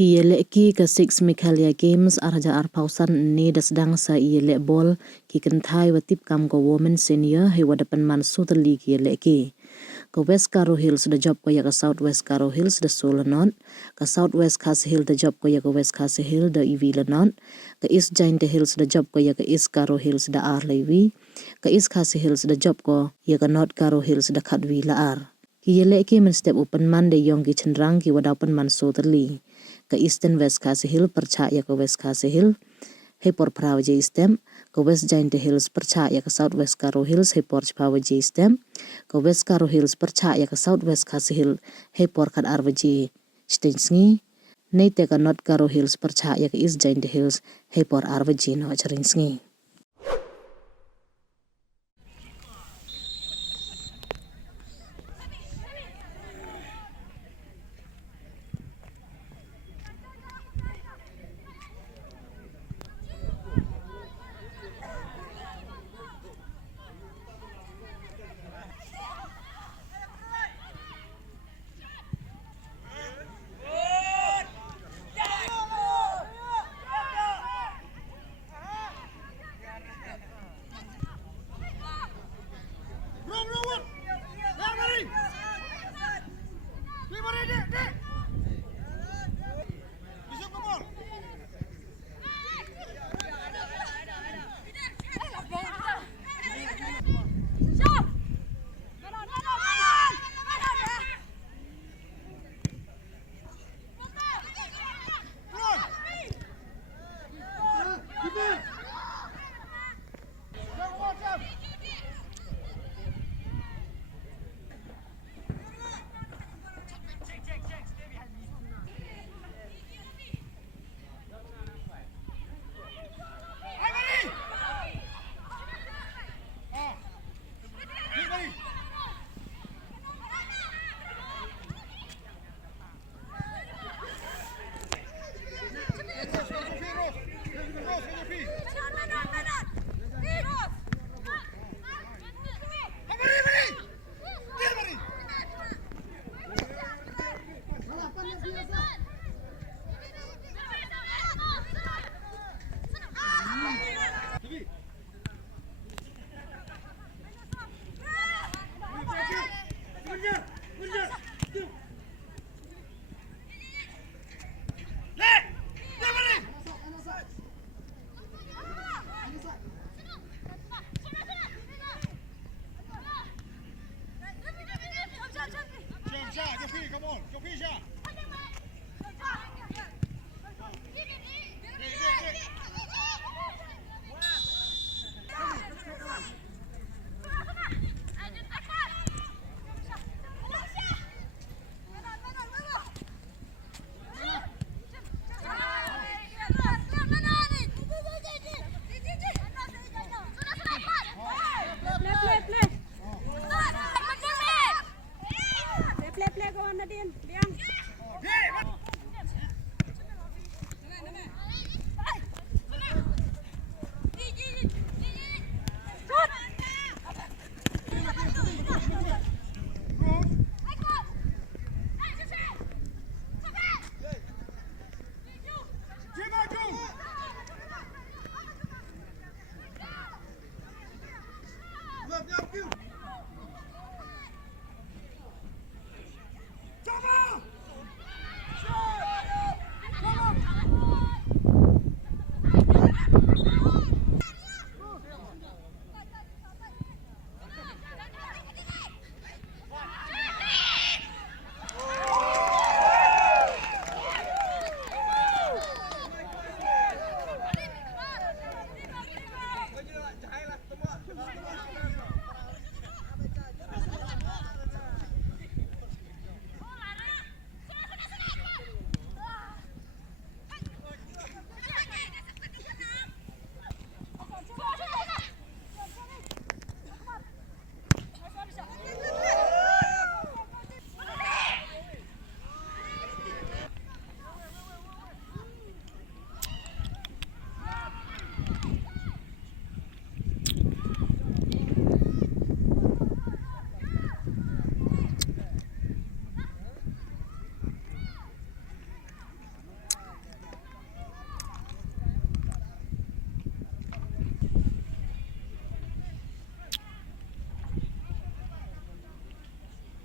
Ki ke 6 Meghalaya Games arja pausan ni Sdang sa yalehbol ki kynthai watip kam ko women senior he wadapan man sutali ki yaleki. Ka West Karo Hills the job ko ya ka South West Karo Hills the Solanon, ka South West Khasi Hill the job ko ya ka West Khasi Hill the Ivilanon, ka East Giant Hills the job ko ya ka East Karo Hills the Arlevi, ka East Khasi Hills the job ko ya ka North Karo Hills the Khadwi la Ar. Ki yaleki men step open man de yong ki chenrang ki wadapan man sutali. Ka Eastern West Khasi Hill percaya ya ka West Khasi Hill he por prawaje stem, ka West Giant Hills percaya ya ka South West Karo Hills he por prawaje stem, ka West Karo Hills percaya ya ka South West Khasi Hill he por kad arwaje stensngi, nei te ka North Karo Hills percaya ya ka East Giant Hills he por arwaje no charinsngi.